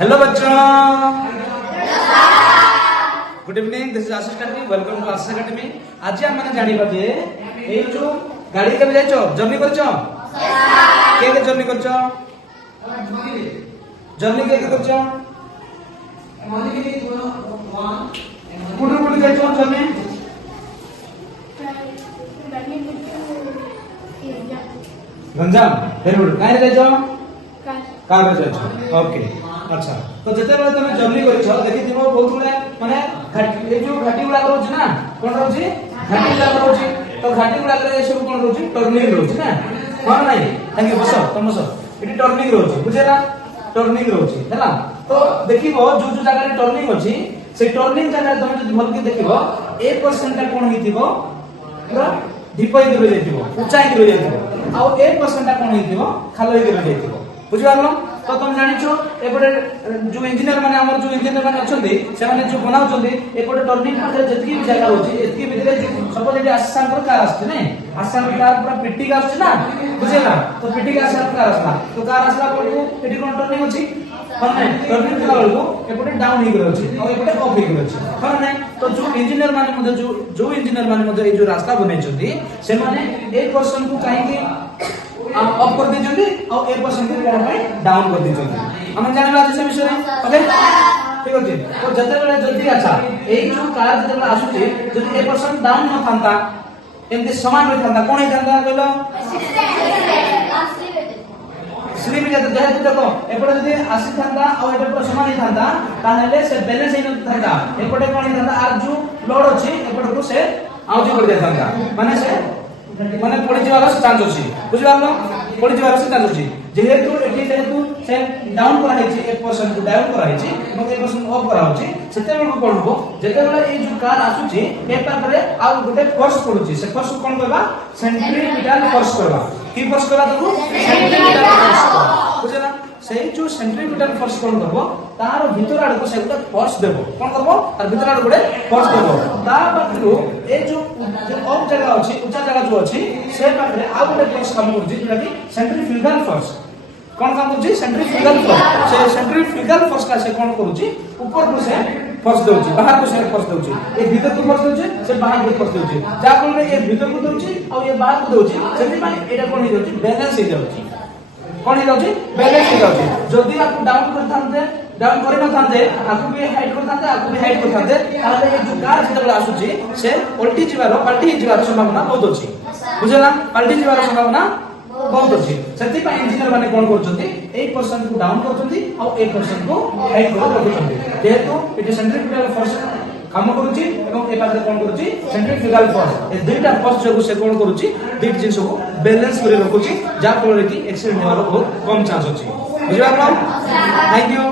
Hello बच्चों, good evening, this is Ashish Katmi, welcome to Ashish academy. आज हम माने जानिबा जे ए जो गाड़ी के जाइछो जर्नी करछो के जर्नी करछो जर्नी के करछो कुडु जाइछो जर्नी गंजाम वेरी गुड काहे जाइछो कार रे जाइछो ओके अच्छा तो जते बेले तमे जर्नी करछो देखिथिबो बहुत गुडा माने घाटी ए जो घाटी गुडा रहउछ ना कोन रहउछ घाटी गुडा रहउछ तो घाटी गुडा रे सब कोन रहउछ टर्निंग रहउछ ना हां नाही थैंक यू बसो तुम बसो इटी टर्निंग रहउछ बुझेला टर्निंग रहउछ हैला तो देखिबो जो जो जगह रे टर्निंग अछि से टर्निंग जगह तमे जदि भल के देखिबो 1% ता कोन हिथिबो पूरा ढिपई के रह जाइथिबो ऊंचाई के रह जाइथिबो आ 1% ता कोन हिथिबो खालो के रह जाइथिबो बुझिबारलो तो तुम जानिछो एपटे जो इंजीनियर माने हमर जो इंजीनियर माने अछंती से माने जो बनाउछंती एपटे टर्निंग पाखरे जतकी भी जगह होची एतकी भितरे सपोज एटी आसान पर कार आछे नै आसान कार पूरा पिट्टी का आछे ना बुझेला तो पिट्टी का आसान कार आछला तो कार आछला पडू एटी कोन टर्निंग होची कोन नै टर्निंग कला बेलको एपटे डाउन ही रहउची और एपटे अप ही रहउची कोन नै तो जो इंजीनियर माने मधे जो इंजीनियर माने मधे ए जो रास्ता बनेछंती से माने 1% को काहे कि अप कर देछंती और 1% को कोन पे डाउन कर देछंती हम जानबा जे विषय ओके ठीक अछि तो जते बेले जल्दी अच्छा एई जो कार जते बेले आसुची जदि 1% डाउन न थांता एमते समान रहि थांता कोन हे थांता कहलो स्लिप जते जेहे देखो एपटे जदि आसी थांता और एपटे पूरा समान ही थांता ताहेले से बैलेंस ही न थांता एपटे कोन ही थांता आर जो लोड अछि एपटे को से आउजी कर दे थांता माने से माने पड़ी जवार चांस अछि बुझिबारलो पड़ी जवार चांस अछि जेहेतु एठी जेहेतु से डाउन करा हेछि 1% को डाउन करा हेछि এবং 1% अप करा होछि सेते बेलको कोन हो जेते बेले ए जो कार आसुछि ए पाखरे आ गोटे फोर्स पडुछि से फोर्स कोन करबा सेंट्रीपिटल फोर्स करबा की फोर्स करबा तको सेंट्रीपिटल फोर्स बुझला सेही जो सेंट्रीपिटल फोर्स कोन करबो तार भीतर आड़ को से गोटे फोर्स देबो कोन करबो तार भीतर आड़ गोटे फोर्स देबो ता पाखरु ए जो अप जगह अछि ऊंचा जगह जो अछि से पाखरे आ गोटे फोर्स काम करछि जेटा कि सेंट्रीफ्यूगल फोर्स कोन काम करछि सेंट्रीफ्यूगल फोर्स से सेंट्रीफ्यूगल फोर्स का से कोन करछि ऊपर को से फोर्स दोछि बाहर को से फोर्स दोछि ए भीतर को फोर्स दोछि से बाहर को फोर्स दोछि जा कोन ए भीतर को दोछि और ये बाहर को दोछि सेति माने एटा कोन हे दोछि बैलेंस हे दोछि कोन हे दोछि बैलेंस हे दोछि जदि आप डाउन करथांते डाउन करे न थांते आकु भी हाइट करथांते आकु भी हाइट करथांते ताले ए जो कार जते बेला आसुछि से पलटी जिवारो पलटी जिवारो संभावना बहुत अछि बुझला पलटी जिवारो संभावना बहुत अछि सेति पा इंजीनियर माने कोन करछंती 8% को डाउन करछंती और 8% को हाइट कर रखछंती जेहेतु एटी सेंट्रीफ्यूगल फोर्स काम करूची एवं ए पाखरे कोन करूची सेंट्रीफ्यूगल फोर्स ए दुईटा फोर्स जो से कोन करूची दुई जिंस को बैलेंस करे रखुची जा फल रे कि एक्सीडेंट हेबार बहुत कम चांस अछि बुझिबा थैंक यू।